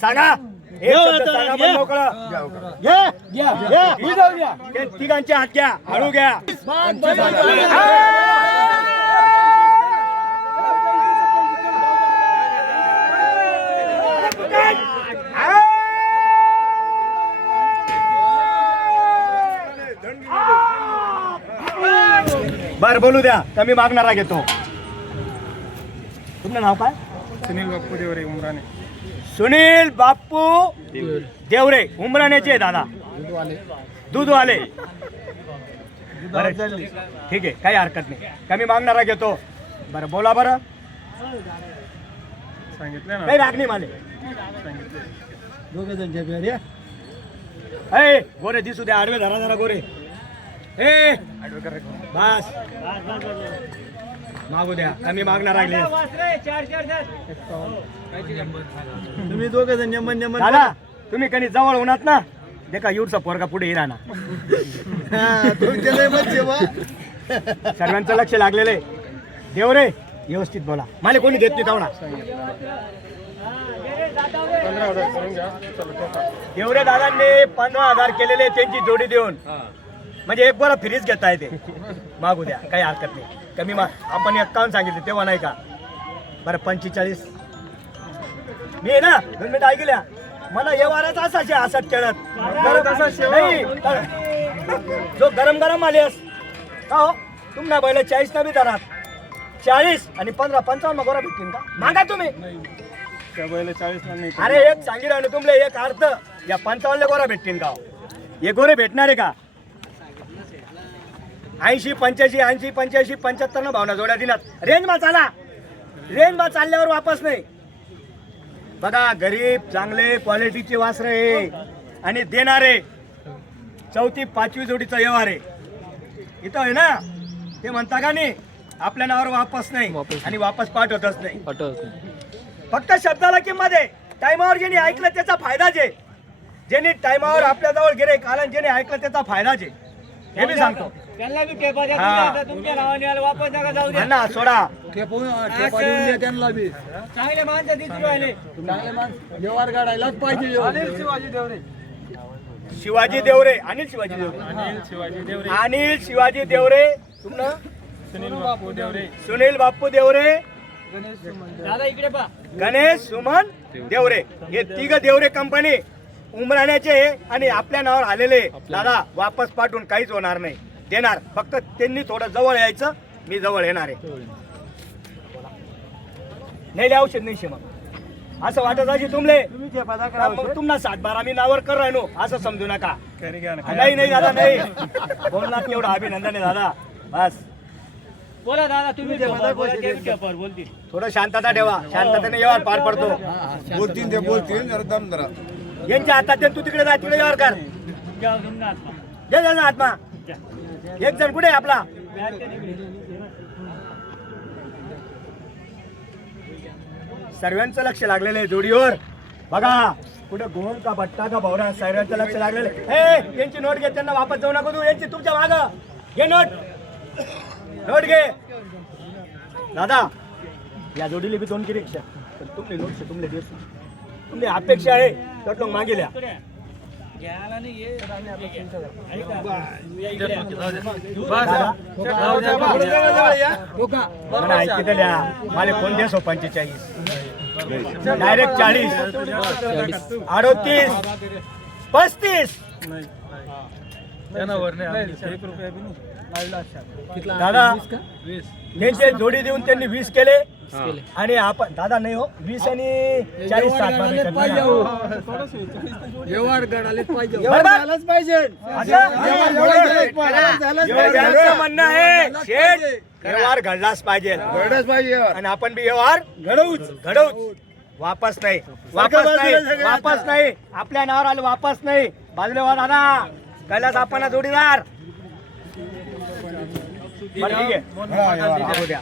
सांगा एक शब्द सांगा पण मोकळं. ते तिघांचे हात घ्या, हळू घ्या. बर बोलू द्या, कमी मागणारा घेतो. तुमचं नाव काय? सुनील बाप्पू देवरे उमराणे. सुनील बाप्पू देवरे उमराण्याचे दादा दूधवाले. बरं ठीक आहे, काही हरकत नाही, कमी मागणारा घेतो. बरं बोला बरं. सांगितलं ना, काही राग नाही माले. दोघे जण ए गोरे दिसू द्या, आडवे धरा जरा गोरे. ए बस मागू द्या, कमी मागणार राहिले. तुम्ही दोघे जण नेमन नेमन दादा तुम्ही कधी जवळ होणार ना, देखा युडचा पोरगा पुढे येणार ना. सर्वांचं लक्ष लागलेलं आहे. देवरे व्यवस्थित बोला, मला कोणी देत नाही तावणा. 15,000 करून घ्या. चला ठोका. देवरे दादांनी 15,000 केलेले त्यांची जोडी देऊन, म्हणजे एक बरं फ्रीज घेता येते. मागू द्या, काही हरकत नाही. कमी आपण 51 सांगितले तेव्हा नाही का. बरं 45 मी आहे ना, 2 मिनिटं ऐकल्या. मला हे वाराच असाचे असत खेळत नाही. जो गरम गरम आलेस का हो तुम्हाला बैल 40 ना बी धरात 40 आणि 15 55 गोरा भेटतील का? मागा तुम्ही. त्या बैल 40 ला नाही. अरे एक सांगितलं ना तुमले, एक अर्थ या 55 गोरा भेटतील का? हे गोरे भेटणार आहे का? 80 85 80 85 75 न भावना जोड्या दिनात. रेंज मा चाला, रेंज मा चालल्यावर वापस नाही. बघा गरीब चांगले क्वालिटीचे वासरे आहे आणि देणारे 4थी 5वी जोडीचा व्यवहार आहे. इथं आहे ना, ते म्हणता का नाही आपल्या नावावर वापस नाही आणि वापस पाठवतच नाही. फक्त शब्दाला किंमत आहे. टायमावर ज्यांनी ऐकलं त्याचा फायदाच आहे. ज्यांनी टायमावर आपल्या जवळ गिऱ्हाईक आला आणि ज्यांनी ऐकलं त्याचा फायदाच आहे, हे मी सांगतो. त्यांना बी टेपा द्या, तुमच्या नावाने आला वापस नका जाऊ द्या. ना सोडा, त्यांना बी चांगले माणसं दिसून राहिले. चांगले माणसं व्यवहार काढायलाच पाहिजे. शिवाजी देवरे, शिवाजी देवरे, अनिल शिवाजी देवरे, अनिल शिवाजी देवरे. तुमनं सुनील बाप्पू देवरे. सुनील बाप्पू देवरे, दादा इकडे पा. गणेश सुमन देवरे, हे तिघ देवरे कंपनी उमराण्याचे आणि आपल्या नावावर आलेले. दादा वापस पाठवून काहीच होणार नाही, देणार. फक्त त्यांनी थोडं जवळ यायचं, मी जवळ येणार आहे. नाही औषध नाही शे मग असं वाटत अशी तुमले तुम्हाला 7-12 मी नावर कर राहिनो असं समजू नका. नाही नाही दादा नाही बोलणार तेवढं अभिनंदन आहे दादा. बस बोला दादा, तुम्ही टेपर बोलतील. थोडं शांतता ठेवा, शांततेने व्यवहार पार पडतो. बोलतील ते बोलतील. दम जरा यांच्या हातात दे, तू तिकडे जा, तिकडे व्यवहार कर. जय जय आत्मा. एक जण कुठे आहे आपला? सर्वांचं लक्ष लागलेलं आहे जोडीवर. बघा कुठे गोल का भट्टा का भावरा, सर्वांचं लक्ष लागलेलं आहे. यांची नोट घे, त्यांना वापस जाऊ नको तू. यांची तुमच्या माग घे नोट, नोट घे. दादा या जोडीला बी 2 रिक्षा पण तुमले नोट तुमले देत तुमली अपेक्षा आहे तर लोक मागेल्या. मला कोण द्या 45 डायरेक्ट 40 38 35 दादा त्यांचे जोडी देऊन त्यांनी 20 केले आणि आपण दादा नाही हो 20 आणि 40 व्यवहार काढायलाच पाहिजे. म्हणणं आहे शेठ, व्यवहार घडलाच पाहिजे आणि आपण बी व्यवहार घडवूच. वापस नाही, वापस नाही, वापस नाही. आपल्या नावावर आलं वापस नाही. बाजूला वा दादा, कैलास आपण जोडीदार. बरं ठीक आहे, मागू द्या.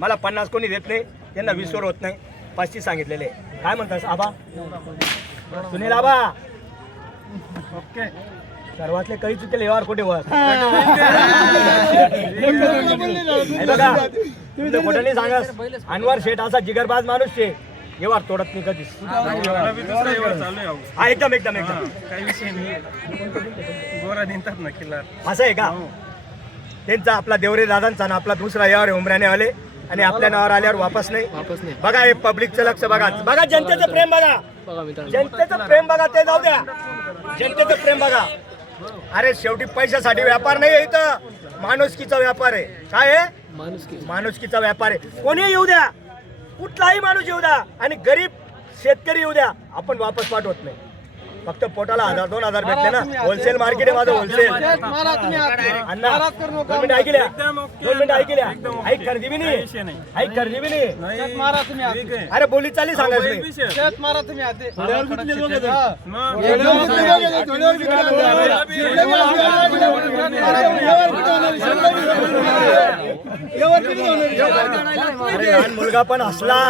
मला 50 कोणी देत नाही, त्यांना 20 वर होत नाही. 35 सांगितलेले. काय म्हणतात आबा? सुनील आबा ओके. सर्वातले काही चुकेले व्यवहार कुठे वर बघा. तुम्ही खोटं नाही सांगा. अनवर शेठ असा जिगरबाज माणूस शे, व्यवहार तोडत नाही कधीच. हा एकदम एकदम एकदम काही विषय नाही गोरा दिनतात ना किल्ला असं आहे का. त्यांचा आपला देवरे दादांचा ना आपला दुसरा यावर उमराने आले आणि आपल्या नावावर आल्यावर वापस नाही. बघा हे पब्लिकचं लक्ष बघा. बघा जनतेचं प्रेम बघा. जनतेचं प्रेम बघा. ते जाऊ द्या. जनतेचं प्रेम बघा. अरे शेवटी पैशासाठी व्यापार नाही आहे इथं. माणुसकीचा व्यापार आहे. काय आहे माणुसकीचा व्यापार आहे. कोणी येऊ द्या, कुठलाही माणूस येऊ द्या आणि गरीब शेतकरी येऊ द्या, आपण वापस पाठवत नाही. फक्त पोटाला 1000-2000 भेटले ना. होलसेल मार्केट आहे माझं. होलसेल अण्णा 2 मिनिटं ऐकल्या. 2 मिनिटं ऐकल्या. ऐक खरेदी बी नाही. ऐक खरेदी बी नाही. अरे बोली चाली सांगायचं नाही. अरे लहान मुलगा पण असला.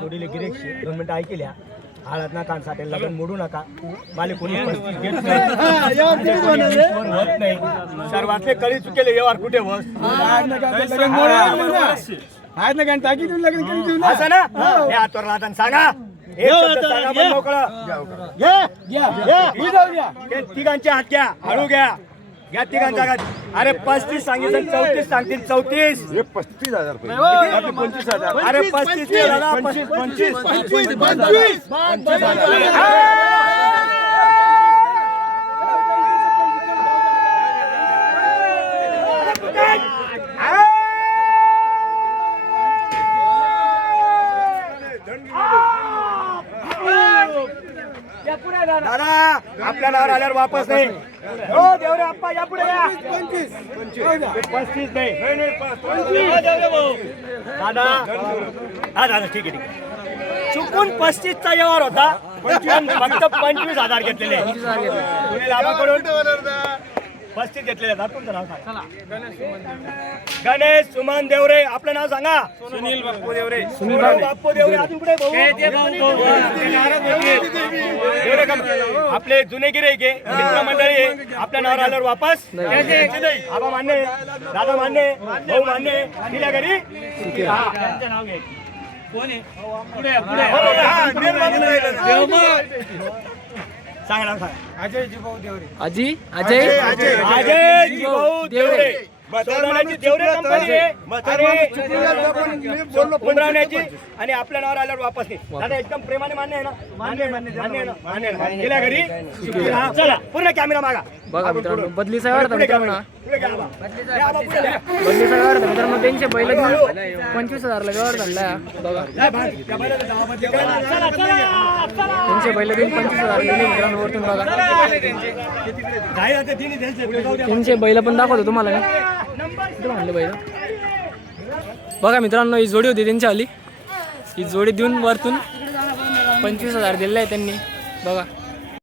जोडीले गिरेक 2 मिनिटं ऐकल्या. हळद नका साठे लग्न मोडू नका. माले कोणी परिस्थिती घेत नाही. होत नाही. सर्वातले कळी चुकेले व्यवहार कुठे बस असं ना. हे आतवर लादान सांगा. एक शब्द सांगा पण मोकळं. ते तिघांचे हात घ्या. हळू घ्या. घ्या तिघांच्या हात. अरे 35 सांगितलं 34 सांगतील. 34 35,000 रुपये अरे 35 दादा आपल्या नावावर आल्यावर वापस नाही. हो देवरे अप्पा या पुढे या. 35 नाही. दादा हा दादा ठीक आहे ठीक आहे. चुकून 35चा व्यवहार होता. फक्त 25,000 घेतलेले. तुम्ही लाभाकडून 35 घेतलेले. तुमचं नाव सांगा. गणेश सुमन देवरे. आपलं नाव सांगा. सुनील बाप्पू देवरे. सुनील बाप्पू देवरे. अजून पुढे भाऊ. देवरे का? आपले जुने गिऱ्हाईक आहे, मित्र मंडळी आहे. आपल्या नावावर आल्यावर वापस आबा मान्य, दादा मान्य, भाऊ मान्य. दिल्या घरी त्यांचं नाव घे. कोण आहे पुढे पुढे सांगा नाव सांगा. अजय जिभाऊ देवरे. अजय भाऊ देवरे. देवरे कंपनी आहे. उमरावण्याची आणि आपल्या नावावर आल्यावर वापस नाही. दादा एकदम प्रेमाने मान्य आहे ना. मान्य आहे ना. गेल्या घरी चला पूर्ण कॅमेरा मागा. बघा मित्रांनो बदलीचा व्यवहार होता मित्रांनो. पुढे घ्या आबा. हे आबा पुढे घ्या. बदलीचा व्यवहार होता मित्रांनो. त्यांचे बैल घेऊन 25,000 ला व्यवहार झाला. बघा त्यांचे बैल घेऊन 25,000 गेले मित्रांनो. वरतून बघा त्यांचे बैल पण दाखवतो तुम्हाला. कुठे म्हणले बैल बघा मित्रांनो. ही जोडी होती त्यांची आली. ही जोडी देऊन वरतून 25,000 दिलेला आहे त्यांनी. बघा